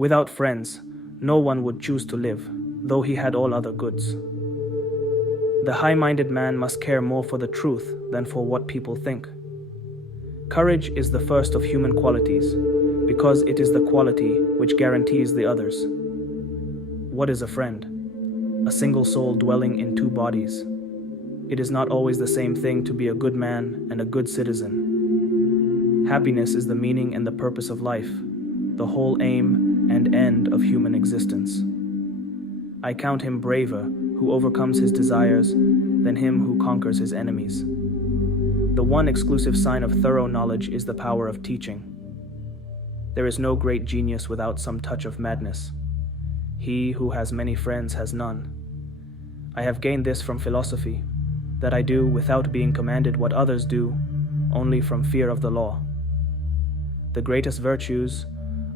Without friends, no one would choose to live, though he had all other goods. The high-minded man must care more for the truth than for what people think. Courage is the first of human qualities, because it is the quality which guarantees the others. What is a friend? A single soul dwelling in two bodies. It is not always the same thing to be a good man and a good citizen. Happiness is the meaning and the purpose of life, the whole aim and end of human existence. I count him braver who overcomes his desires than him who conquers his enemies. The one exclusive sign of thorough knowledge is the power of teaching. There is no great genius without some touch of madness. He who has many friends has none. I have gained this from philosophy, that I do without being commanded what others do, only from fear of the law. The greatest virtues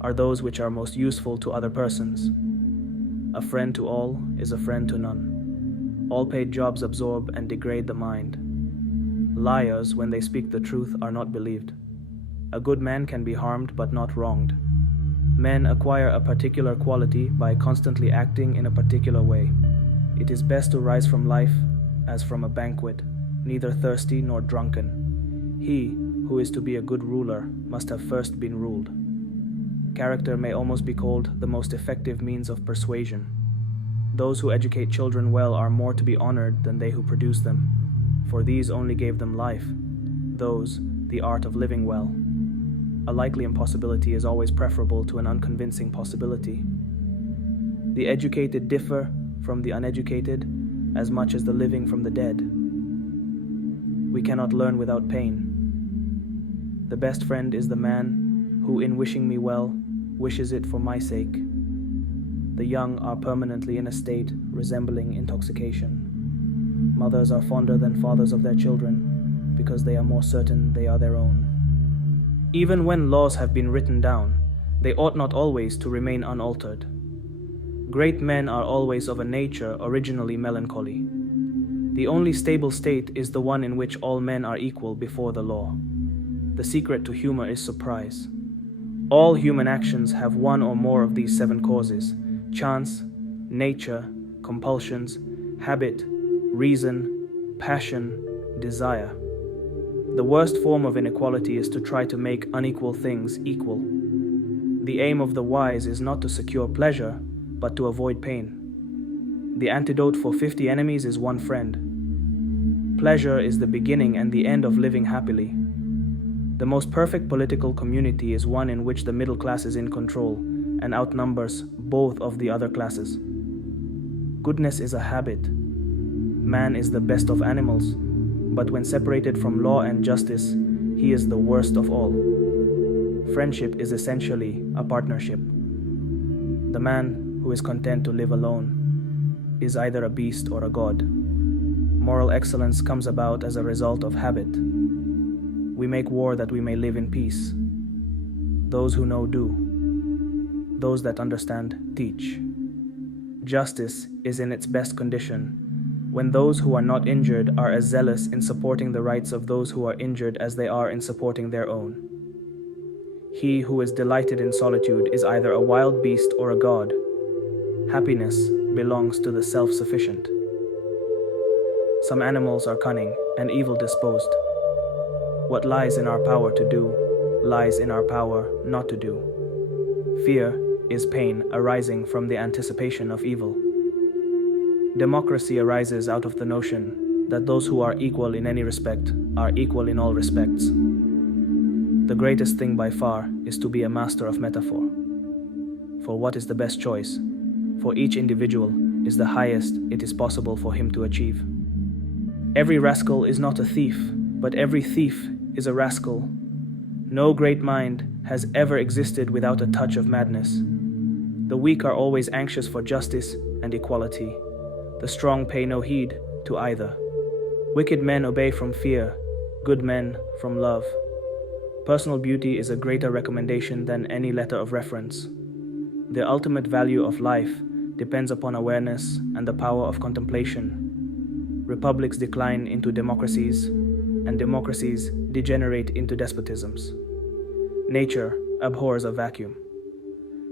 are those which are most useful to other persons. A friend to all is a friend to none. All paid jobs absorb and degrade the mind. Liars, when they speak the truth, are not believed. A good man can be harmed but not wronged. Men acquire a particular quality by constantly acting in a particular way. It is best to rise from life as from a banquet, neither thirsty nor drunken. He who is to be a good ruler must have first been ruled. Character may almost be called the most effective means of persuasion. Those who educate children well are more to be honored than they who produce them, for these only gave them life, those the art of living well. A likely impossibility is always preferable to an unconvincing possibility. The educated differ from the uneducated as much as the living from the dead. We cannot learn without pain. The best friend is the man who, in wishing me well, wishes it for my sake. The young are permanently in a state resembling intoxication. Mothers are fonder than fathers of their children, because they are more certain they are their own. Even when laws have been written down, they ought not always to remain unaltered. Great men are always of a nature originally melancholy. The only stable state is the one in which all men are equal before the law. The secret to humor is surprise. All human actions have one or more of these 7 causes: chance, nature, compulsions, habit, reason, passion, desire. The worst form of inequality is to try to make unequal things equal. The aim of the wise is not to secure pleasure, but to avoid pain. The antidote for 50 enemies is 1 friend. Pleasure is the beginning and the end of living happily. The most perfect political community is one in which the middle class is in control and outnumbers both of the other classes. Goodness is a habit. Man is the best of animals, but when separated from law and justice, he is the worst of all. Friendship is essentially a partnership. The man who is content to live alone is either a beast or a god. Moral excellence comes about as a result of habit. We make war that we may live in peace. Those who know do. Those that understand teach. Justice is in its best condition when those who are not injured are as zealous in supporting the rights of those who are injured as they are in supporting their own. He who is delighted in solitude is either a wild beast or a god. Happiness belongs to the self-sufficient. Some animals are cunning and evil-disposed. What lies in our power to do, lies in our power not to do. Fear is pain arising from the anticipation of evil. Democracy arises out of the notion that those who are equal in any respect are equal in all respects. The greatest thing by far is to be a master of metaphor. For what is the best choice? For each individual is the highest it is possible for him to achieve. Every rascal is not a thief, but every thief is a rascal. No great mind has ever existed without a touch of madness. The weak are always anxious for justice and equality. The strong pay no heed to either. Wicked men obey from fear, good men from love. Personal beauty is a greater recommendation than any letter of reference. The ultimate value of life depends upon awareness and the power of contemplation. Republics decline into democracies, and democracies degenerate into despotisms. Nature abhors a vacuum.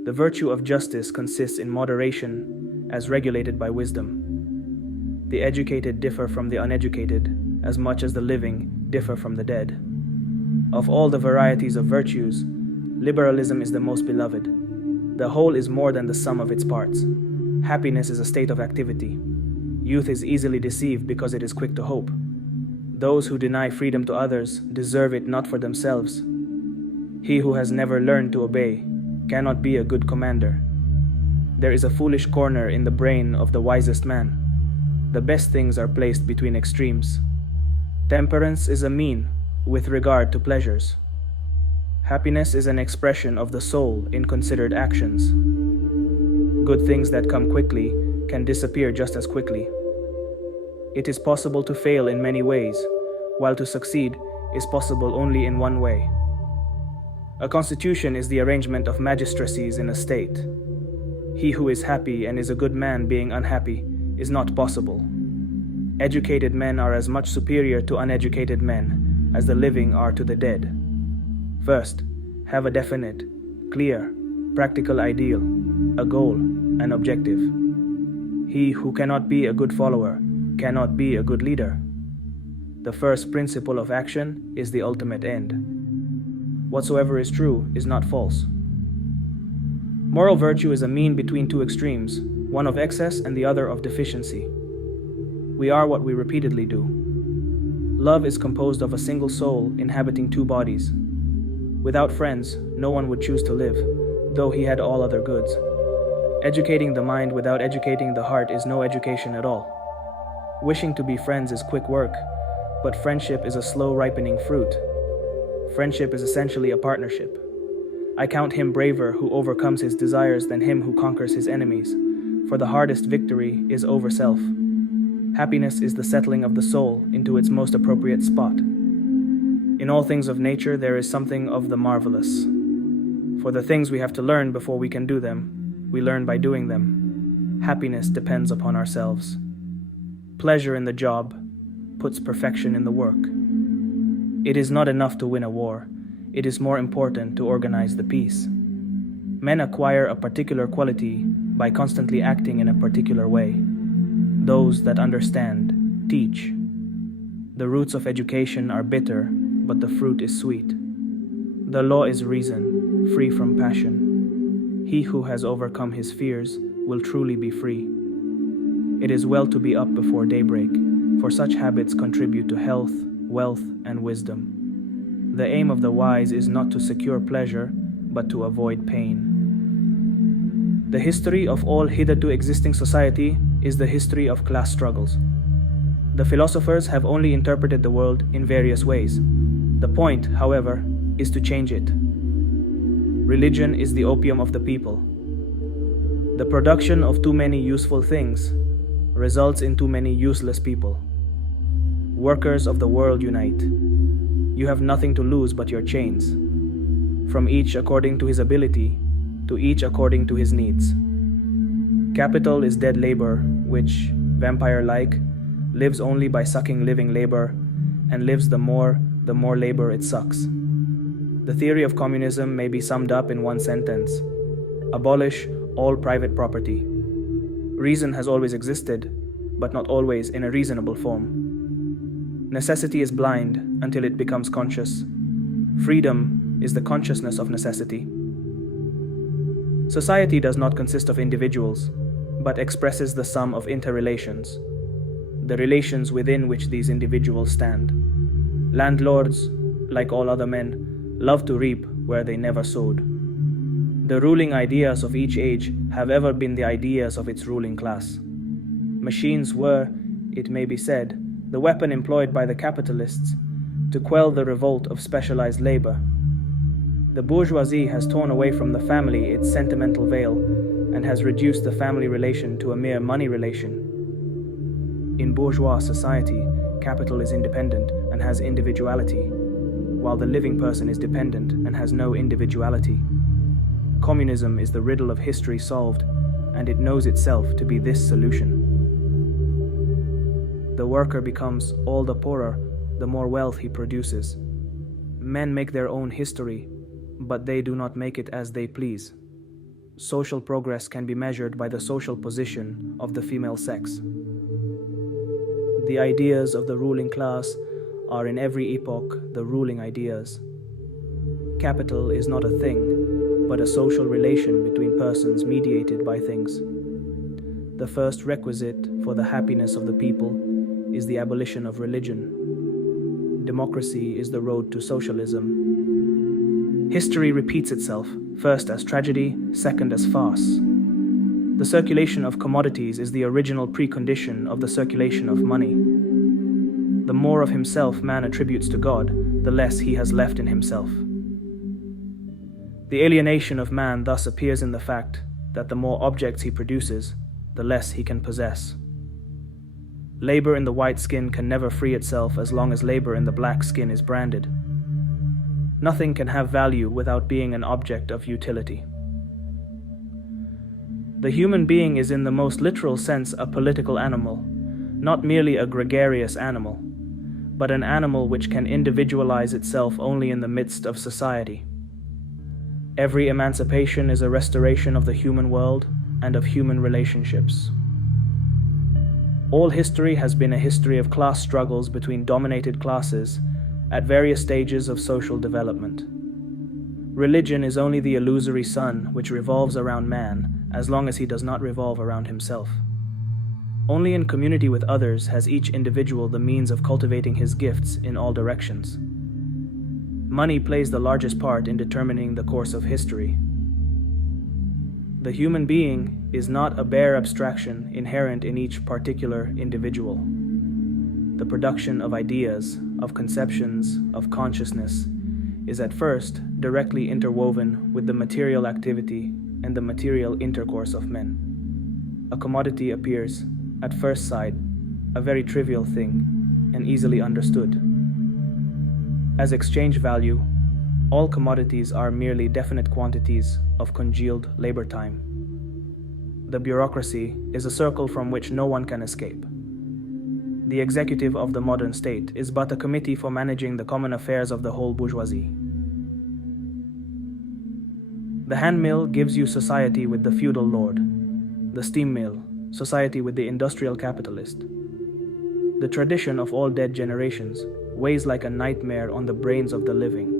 The virtue of justice consists in moderation as regulated by wisdom. The educated differ from the uneducated as much as the living differ from the dead. Of all the varieties of virtues, liberalism is the most beloved. The whole is more than the sum of its parts. Happiness is a state of activity. Youth is easily deceived because it is quick to hope. Those who deny freedom to others deserve it not for themselves. He who has never learned to obey cannot be a good commander. There is a foolish corner in the brain of the wisest man. The best things are placed between extremes. Temperance is a mean with regard to pleasures. Happiness is an expression of the soul in considered actions. Good things that come quickly can disappear just as quickly. It is possible to fail in many ways, while to succeed is possible only in one way. A constitution is the arrangement of magistracies in a state. He who is happy and is a good man being unhappy is not possible. Educated men are as much superior to uneducated men as the living are to the dead. First, have a definite, clear, practical ideal, a goal, an objective. He who cannot be a good follower cannot be a good leader. The first principle of action is the ultimate end. Whatsoever is true is not false. Moral virtue is a mean between two extremes, one of excess and the other of deficiency. We are what we repeatedly do. Love is composed of a single soul inhabiting two bodies. Without friends, no one would choose to live, though he had all other goods. Educating the mind without educating the heart is no education at all. Wishing to be friends is quick work, but friendship is a slow ripening fruit. Friendship is essentially a partnership. I count him braver who overcomes his desires than him who conquers his enemies, for the hardest victory is over self. Happiness is the settling of the soul into its most appropriate spot. In all things of nature there is something of the marvelous. For the things we have to learn before we can do them, we learn by doing them. Happiness depends upon ourselves. Pleasure in the job puts perfection in the work. It is not enough to win a war. It is more important to organize the peace. Men acquire a particular quality by constantly acting in a particular way. Those that understand teach. The roots of education are bitter, but the fruit is sweet. The law is reason, free from passion. He who has overcome his fears will truly be free. It is well to be up before daybreak, for such habits contribute to health, wealth, and wisdom. The aim of the wise is not to secure pleasure, but to avoid pain. The history of all hitherto existing society is the history of class struggles. The philosophers have only interpreted the world in various ways. The point, however, is to change it. Religion is the opium of the people. The production of too many useful things results in too many useless people. Workers of the world unite. You have nothing to lose but your chains, from each according to his ability, to each according to his needs. Capital is dead labor, which, vampire-like, lives only by sucking living labor, and lives the more labor it sucks. The theory of communism may be summed up in one sentence: abolish all private property. Reason has always existed, but not always in a reasonable form. Necessity is blind until it becomes conscious. Freedom is the consciousness of necessity. Society does not consist of individuals, but expresses the sum of interrelations, the relations within which these individuals stand. Landlords, like all other men, love to reap where they never sowed. The ruling ideas of each age have ever been the ideas of its ruling class. Machines were, it may be said, the weapon employed by the capitalists to quell the revolt of specialized labor. The bourgeoisie has torn away from the family its sentimental veil and has reduced the family relation to a mere money relation. In bourgeois society, capital is independent and has individuality, while the living person is dependent and has no individuality. Communism is the riddle of history solved, and it knows itself to be this solution. The worker becomes all the poorer the more wealth he produces. Men make their own history, but they do not make it as they please. social progress can be measured by the social position of the female sex. The ideas of the ruling class are in every epoch the ruling ideas. Capital is not a thing, but a social relation between persons mediated by things. The first requisite for the happiness of the people is the abolition of religion. Democracy is the road to socialism. History repeats itself, first as tragedy, second as farce. The circulation of commodities is the original precondition of the circulation of money. The more of himself man attributes to God, the less he has left in himself. The alienation of man thus appears in the fact that the more objects he produces, the less he can possess. Labor in the white skin can never free itself as long as labor in the black skin is branded. Nothing can have value without being an object of utility. The human being is in the most literal sense a political animal, not merely a gregarious animal, but an animal which can individualize itself only in the midst of society. Every emancipation is a restoration of the human world and of human relationships. All history has been a history of class struggles between dominated classes at various stages of social development. Religion is only the illusory sun which revolves around man as long as he does not revolve around himself. Only in community with others has each individual the means of cultivating his gifts in all directions. Money plays the largest part in determining the course of history. The human being is not a bare abstraction inherent in each particular individual. The production of ideas, of conceptions, of consciousness is at first directly interwoven with the material activity and the material intercourse of men. A commodity appears, at first sight, a very trivial thing and easily understood. As exchange value, all commodities are merely definite quantities of congealed labor time. The bureaucracy is a circle from which no one can escape. The executive of the modern state is but a committee for managing the common affairs of the whole bourgeoisie. The hand mill gives you society with the feudal lord, the steam mill, society with the industrial capitalist. The tradition of all dead generations weighs like a nightmare on the brains of the living.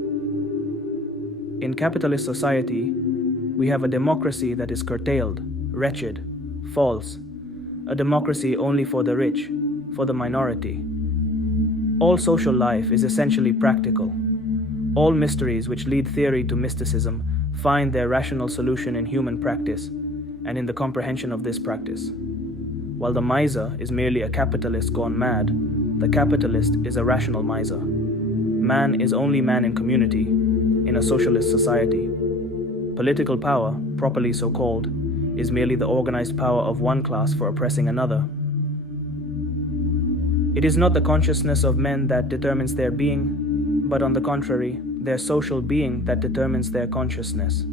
In capitalist society, we have a democracy that is curtailed, wretched, false, a democracy only for the rich, for the minority. All social life is essentially practical. All mysteries which lead theory to mysticism find their rational solution in human practice and in the comprehension of this practice. While the miser is merely a capitalist gone mad, the capitalist is a rational miser. Man is only man in community, in a socialist society. Political power, properly so called, is merely the organized power of one class for oppressing another. It is not the consciousness of men that determines their being, but on the contrary, their social being that determines their consciousness.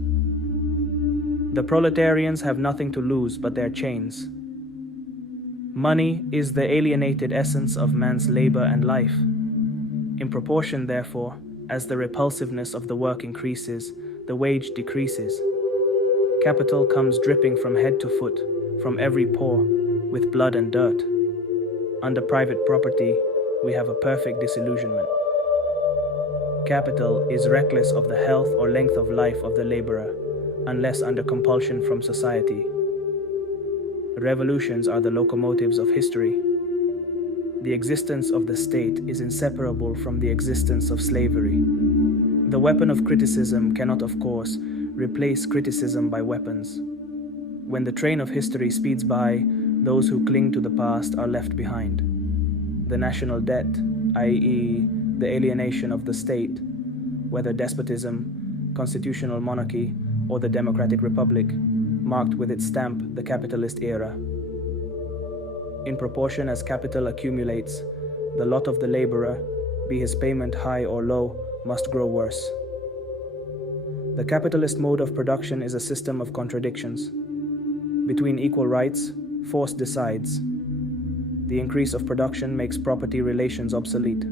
The proletarians have nothing to lose but their chains. Money is the alienated essence of man's labor and life. In proportion, therefore, as the repulsiveness of the work increases, the wage decreases. Capital comes dripping from head to foot, from every pore, with blood and dirt. Under private property, we have a perfect disillusionment. Capital is reckless of the health or length of life of the laborer, unless under compulsion from society. Revolutions are the locomotives of history. The existence of the state is inseparable from the existence of slavery. The weapon of criticism cannot, of course, replace criticism by weapons. When the train of history speeds by, those who cling to the past are left behind. The national debt, i.e., the alienation of the state, whether despotism, constitutional monarchy, or the democratic republic, marked with its stamp the capitalist era. In proportion as capital accumulates, the lot of the laborer, be his payment high or low, must grow worse. The capitalist mode of production is a system of contradictions. Between equal rights, force decides. The increase of production makes property relations obsolete.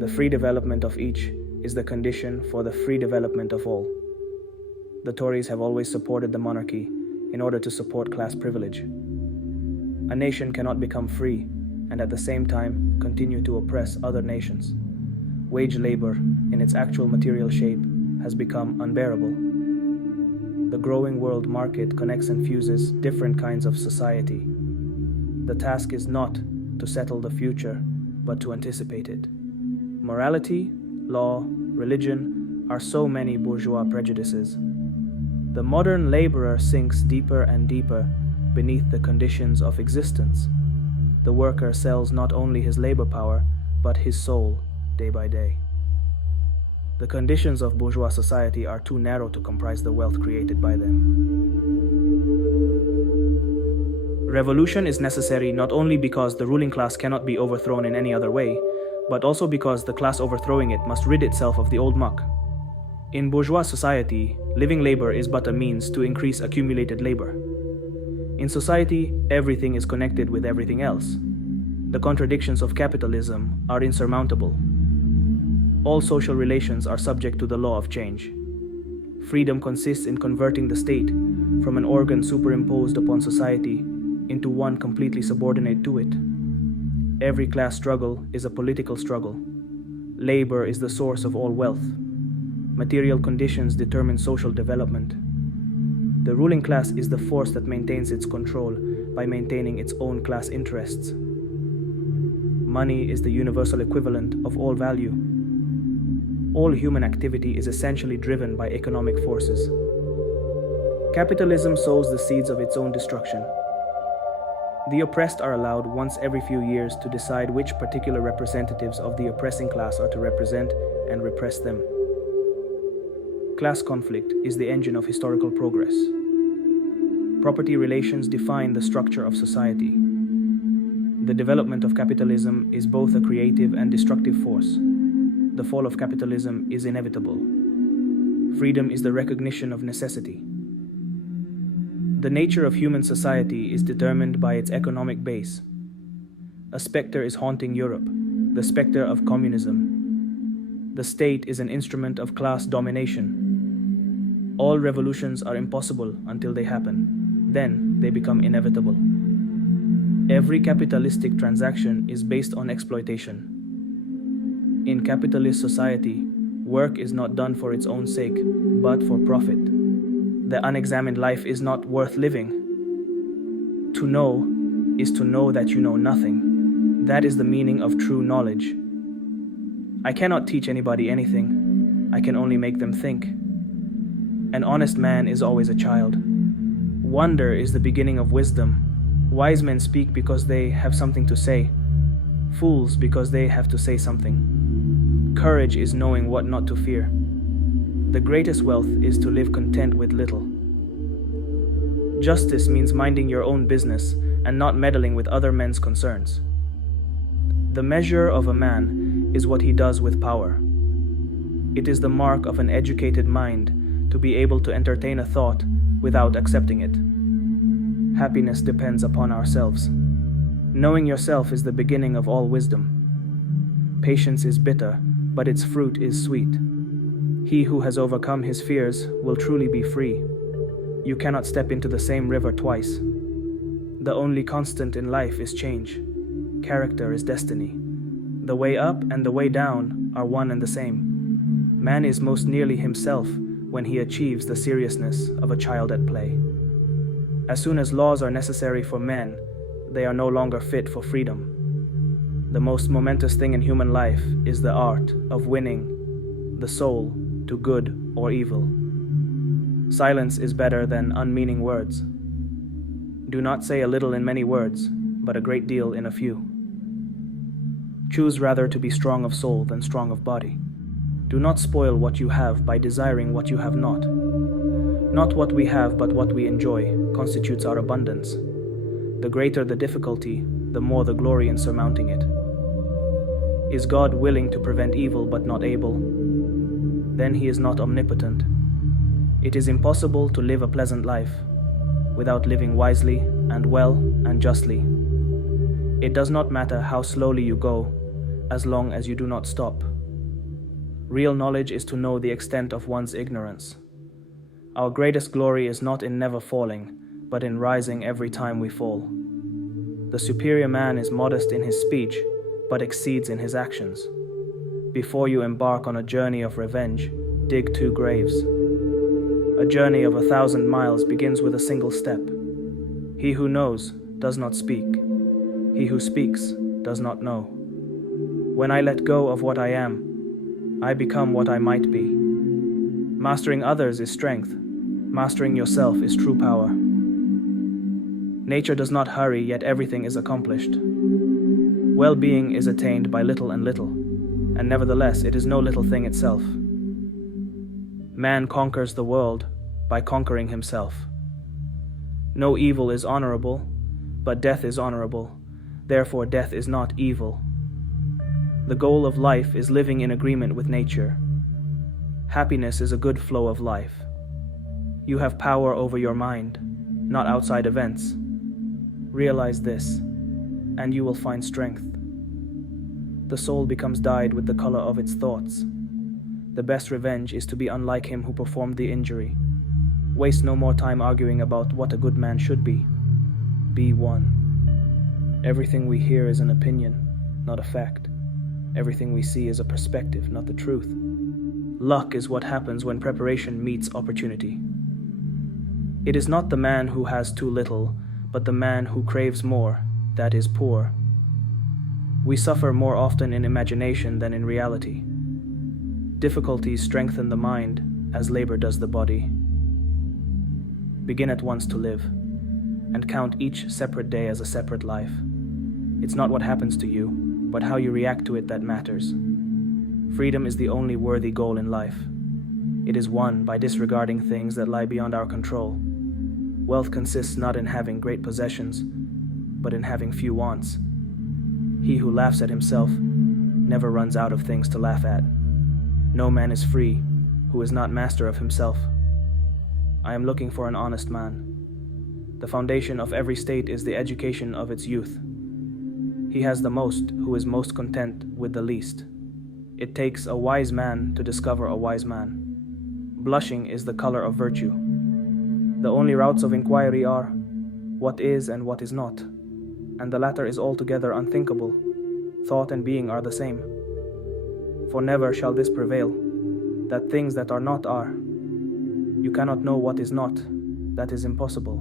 The free development of each is the condition for the free development of all. The Tories have always supported the monarchy in order to support class privilege. A nation cannot become free and at the same time continue to oppress other nations. Wage labor, in its actual material shape, has become unbearable. The growing world market connects and fuses different kinds of society. The task is not to settle the future, but to anticipate it. Morality, law, religion are so many bourgeois prejudices. The modern laborer sinks deeper and deeper beneath the conditions of existence. The worker sells not only his labor power, but his soul day by day. The conditions of bourgeois society are too narrow to comprise the wealth created by them. Revolution is necessary not only because the ruling class cannot be overthrown in any other way, but also because the class overthrowing it must rid itself of the old muck. In bourgeois society, living labor is but a means to increase accumulated labor. In society, everything is connected with everything else. The contradictions of capitalism are insurmountable. All social relations are subject to the law of change. Freedom consists in converting the state from an organ superimposed upon society into one completely subordinate to it. Every class struggle is a political struggle. Labor is the source of all wealth. Material conditions determine social development. The ruling class is the force that maintains its control by maintaining its own class interests. Money is the universal equivalent of all value. All human activity is essentially driven by economic forces. Capitalism sows the seeds of its own destruction. The oppressed are allowed once every few years to decide which particular representatives of the oppressing class are to represent and repress them. Class conflict is the engine of historical progress. Property relations define the structure of society. The development of capitalism is both a creative and destructive force. The fall of capitalism is inevitable. Freedom is the recognition of necessity. The nature of human society is determined by its economic base. A specter is haunting Europe, the specter of communism. The state is an instrument of class domination. All revolutions are impossible until they happen. Then they become inevitable. Every capitalistic transaction is based on exploitation. In capitalist society, work is not done for its own sake, but for profit. The unexamined life is not worth living. To know is to know that you know nothing. That is the meaning of true knowledge. I cannot teach anybody anything. I can only make them think. An honest man is always a child. Wonder is the beginning of wisdom. Wise men speak because they have something to say. Fools because they have to say something. Courage is knowing what not to fear. The greatest wealth is to live content with little. Justice means minding your own business and not meddling with other men's concerns. The measure of a man is what he does with power. It is the mark of an educated mind to be able to entertain a thought without accepting it. Happiness depends upon ourselves. Knowing yourself is the beginning of all wisdom. Patience is bitter, but its fruit is sweet. He who has overcome his fears will truly be free. You cannot step into the same river twice. The only constant in life is change. Character is destiny. The way up and the way down are one and the same. Man is most nearly himself when he achieves the seriousness of a child at play. As soon as laws are necessary for men, they are no longer fit for freedom. The most momentous thing in human life is the art of winning the soul to good or evil. Silence is better than unmeaning words. Do not say a little in many words, but a great deal in a few. Choose rather to be strong of soul than strong of body. Do not spoil what you have by desiring what you have not. Not what we have, but what we enjoy constitutes our abundance. The greater the difficulty, the more the glory in surmounting it. Is God willing to prevent evil but not able? Then he is not omnipotent. It is impossible to live a pleasant life without living wisely and well and justly. It does not matter how slowly you go, as long as you do not stop. Real knowledge is to know the extent of one's ignorance. Our greatest glory is not in never falling, but in rising every time we fall. The superior man is modest in his speech, but exceeds in his actions. Before you embark on a journey of revenge, dig 2 graves. A journey of 1,000 miles begins with a single step. He who knows does not speak. He who speaks does not know. When I let go of what I am, I become what I might be. Mastering others is strength. Mastering yourself is true power. Nature does not hurry, yet everything is accomplished. Well-being is attained by little and little, and nevertheless it is no little thing itself. Man conquers the world by conquering himself. No evil is honorable, but death is honorable. Therefore death is not evil. The goal of life is living in agreement with nature. Happiness is a good flow of life. You have power over your mind, not outside events. Realize this, and you will find strength. The soul becomes dyed with the color of its thoughts. The best revenge is to be unlike him who performed the injury. Waste no more time arguing about what a good man should be. Be one. Everything we hear is an opinion, not a fact. Everything we see is a perspective, not the truth. Luck is what happens when preparation meets opportunity. It is not the man who has too little, but the man who craves more, that is poor. We suffer more often in imagination than in reality. Difficulties strengthen the mind, as labor does the body. Begin at once to live, and count each separate day as a separate life. It's not what happens to you, but how you react to it that matters. Freedom is the only worthy goal in life. It is won by disregarding things that lie beyond our control. Wealth consists not in having great possessions, but in having few wants. He who laughs at himself never runs out of things to laugh at. No man is free who is not master of himself. I am looking for an honest man. The foundation of every state is the education of its youth. He has the most who is most content with the least. It takes a wise man to discover a wise man. Blushing is the color of virtue. The only routes of inquiry are what is and what is not, and the latter is altogether unthinkable. Thought and being are the same. For never shall this prevail, that things that are not are. You cannot know what is not, that is impossible.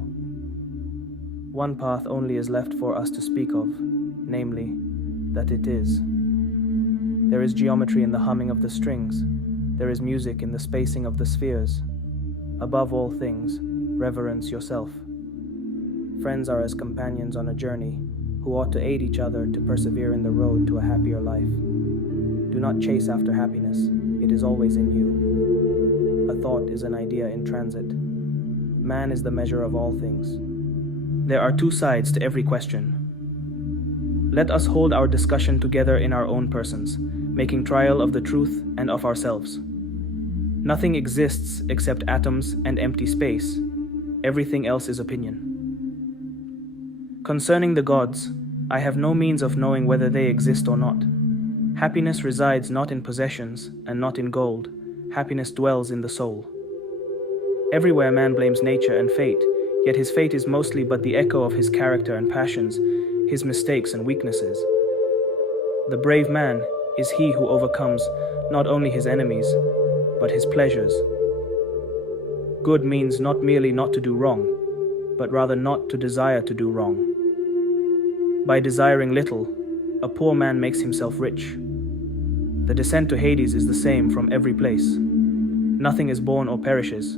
One path only is left for us to speak of, namely, that it is. There is geometry in the humming of the strings. There is music in the spacing of the spheres. Above all things, reverence yourself. Friends are as companions on a journey, who ought to aid each other to persevere in the road to a happier life. Do not chase after happiness, it is always in you. A thought is an idea in transit. Man is the measure of all things. There are 2 sides to every question. Let us hold our discussion together in our own persons, making trial of the truth and of ourselves. Nothing exists except atoms and empty space. Everything else is opinion. Concerning the gods, I have no means of knowing whether they exist or not. Happiness resides not in possessions and not in gold. Happiness dwells in the soul. Everywhere man blames nature and fate, yet his fate is mostly but the echo of his character and passions, his mistakes and weaknesses. The brave man is he who overcomes not only his enemies, but his pleasures. Good means not merely not to do wrong, but rather not to desire to do wrong. By desiring little, a poor man makes himself rich. The descent to Hades is the same from every place. Nothing is born or perishes,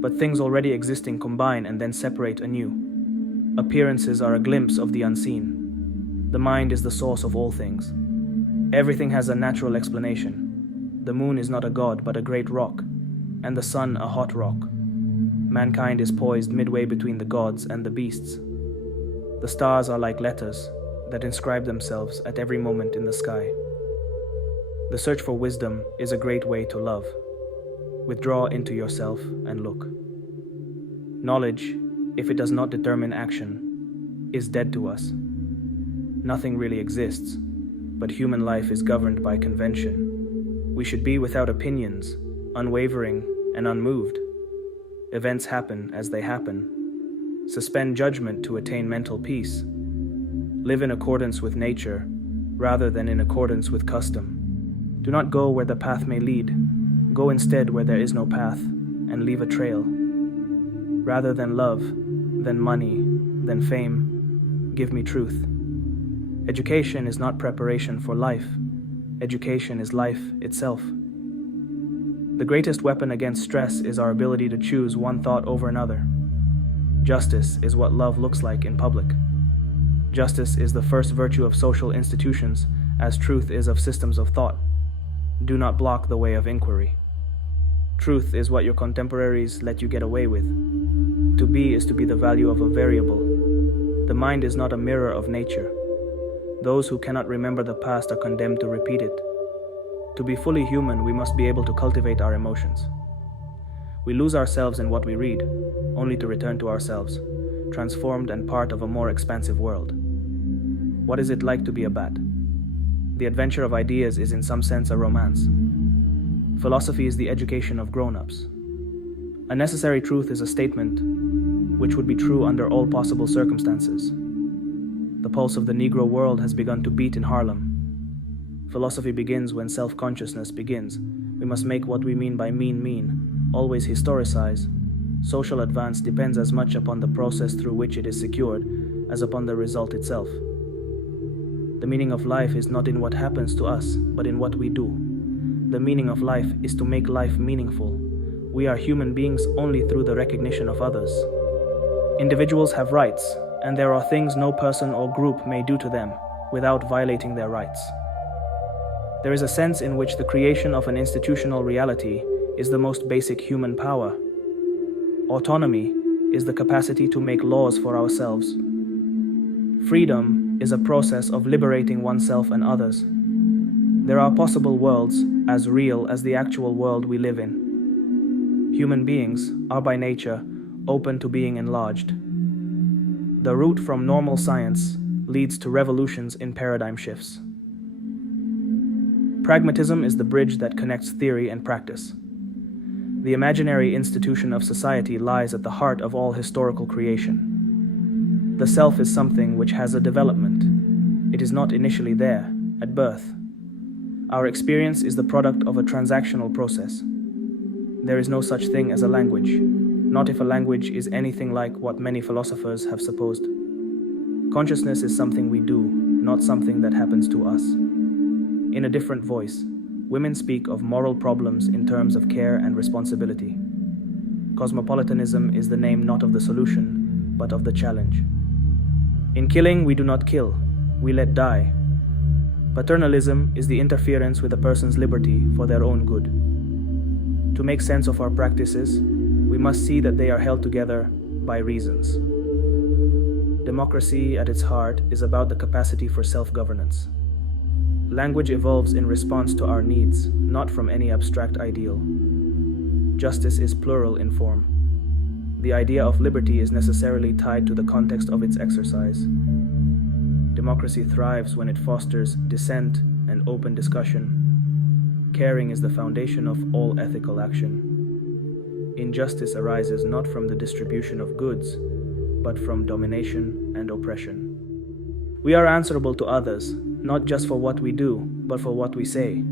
but things already existing combine and then separate anew. Appearances are a glimpse of the unseen. The mind is the source of all things. Everything has a natural explanation. The moon is not a god but a great rock, and the sun a hot rock. Mankind is poised midway between the gods and the beasts. The stars are like letters that inscribe themselves at every moment in the sky. The search for wisdom is a great way to love. Withdraw into yourself and look. Knowledge, if it does not determine action, is dead to us. Nothing really exists, but human life is governed by convention. We should be without opinions, unwavering and unmoved. Events happen as they happen. Suspend judgment to attain mental peace. Live in accordance with nature, rather than in accordance with custom. Do not go where the path may lead. Go instead where there is no path, and leave a trail. Rather than love, than money, than fame, give me truth. Education is not preparation for life. Education is life itself. The greatest weapon against stress is our ability to choose one thought over another. Justice is what love looks like in public. Justice is the first virtue of social institutions, as truth is of systems of thought. Do not block the way of inquiry. Truth is what your contemporaries let you get away with. To be is to be the value of a variable. The mind is not a mirror of nature. Those who cannot remember the past are condemned to repeat it. To be fully human, we must be able to cultivate our emotions. We lose ourselves in what we read, only to return to ourselves, transformed and part of a more expansive world. What is it like to be a bat? The adventure of ideas is in some sense a romance. Philosophy is the education of grown-ups. A necessary truth is a statement which would be true under all possible circumstances. The pulse of the Negro world has begun to beat in Harlem. Philosophy begins when self-consciousness begins. We must make what we mean by mean, always historicize. Social advance depends as much upon the process through which it is secured as upon the result itself. The meaning of life is not in what happens to us, but in what we do. The meaning of life is to make life meaningful. We are human beings only through the recognition of others. Individuals have rights, and there are things no person or group may do to them without violating their rights. There is a sense in which the creation of an institutional reality is the most basic human power. Autonomy is the capacity to make laws for ourselves. Freedom is a process of liberating oneself and others. There are possible worlds as real as the actual world we live in. Human beings are by nature open to being enlarged. The route from normal science leads to revolutions in paradigm shifts. Pragmatism is the bridge that connects theory and practice. The imaginary institution of society lies at the heart of all historical creation. The self is something which has a development. It is not initially there, at birth. Our experience is the product of a transactional process. There is no such thing as a language, not if a language is anything like what many philosophers have supposed. Consciousness is something we do, not something that happens to us. In a different voice, women speak of moral problems in terms of care and responsibility. Cosmopolitanism is the name not of the solution, but of the challenge. In killing, we do not kill, we let die. Paternalism is the interference with a person's liberty for their own good. To make sense of our practices, we must see that they are held together by reasons. Democracy, at its heart, is about the capacity for self-governance. Language evolves in response to our needs, not from any abstract ideal. Justice is plural in form. The idea of liberty is necessarily tied to the context of its exercise. Democracy thrives when it fosters dissent and open discussion. Caring is the foundation of all ethical action. Injustice arises not from the distribution of goods, but from domination and oppression. We are answerable to others, not just for what we do, but for what we say.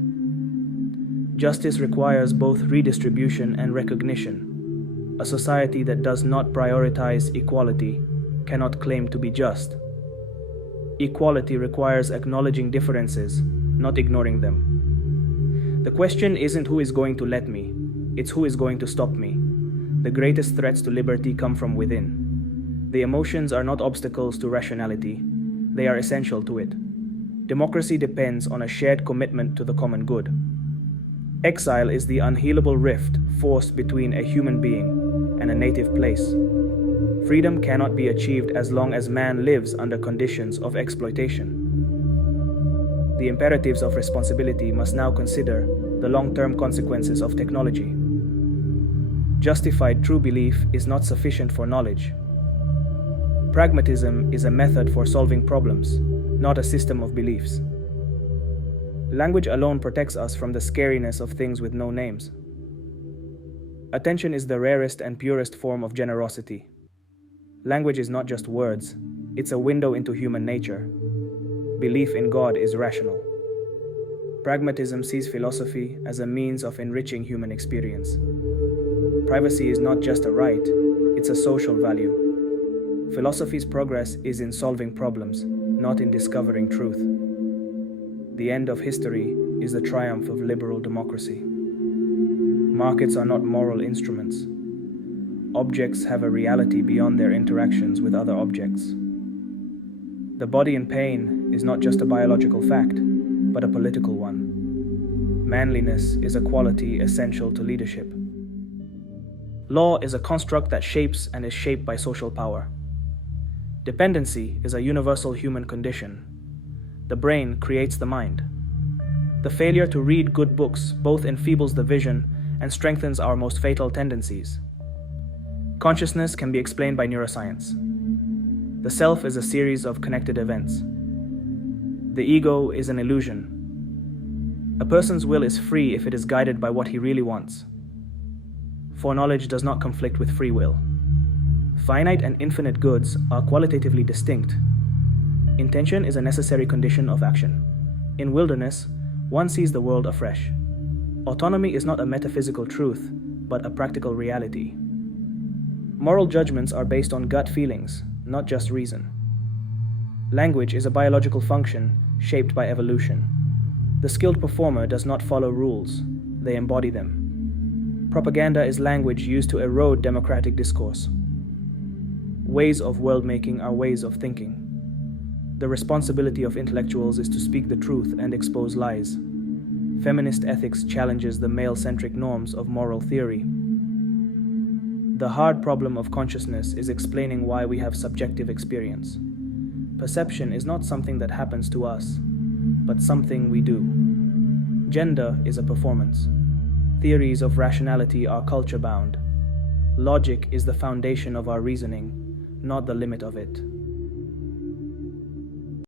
Justice requires both redistribution and recognition. A society that does not prioritize equality cannot claim to be just. Equality requires acknowledging differences, not ignoring them. The question isn't who is going to let me, it's who is going to stop me. The greatest threats to liberty come from within. The emotions are not obstacles to rationality, they are essential to it. Democracy depends on a shared commitment to the common good. Exile is the unhealable rift forced between a human being and a native place. Freedom cannot be achieved as long as man lives under conditions of exploitation. The imperatives of responsibility must now consider the long-term consequences of technology. Justified true belief is not sufficient for knowledge. Pragmatism is a method for solving problems, not a system of beliefs. Language alone protects us from the scariness of things with no names. Attention is the rarest and purest form of generosity. Language is not just words, it's a window into human nature. Belief in God is rational. Pragmatism sees philosophy as a means of enriching human experience. Privacy is not just a right, it's a social value. Philosophy's progress is in solving problems, not in discovering truth. The end of history is the triumph of liberal democracy. Markets are not moral instruments. Objects have a reality beyond their interactions with other objects. The body in pain is not just a biological fact, but a political one. Manliness is a quality essential to leadership. Law is a construct that shapes and is shaped by social power. Dependency is a universal human condition. The brain creates the mind. The failure to read good books both enfeebles the vision and strengthens our most fatal tendencies. Consciousness can be explained by neuroscience. The self is a series of connected events. The ego is an illusion. A person's will is free if it is guided by what he really wants. Foreknowledge does not conflict with free will. Finite and infinite goods are qualitatively distinct. Intention is a necessary condition of action. In wilderness, one sees the world afresh. Autonomy is not a metaphysical truth, but a practical reality. Moral judgments are based on gut feelings, not just reason. Language is a biological function shaped by evolution. The skilled performer does not follow rules, they embody them. Propaganda is language used to erode democratic discourse. Ways of world-making are ways of thinking. The responsibility of intellectuals is to speak the truth and expose lies. Feminist ethics challenges the male-centric norms of moral theory. The hard problem of consciousness is explaining why we have subjective experience. Perception is not something that happens to us, but something we do. Gender is a performance. Theories of rationality are culture-bound. Logic is the foundation of our reasoning, not the limit of it.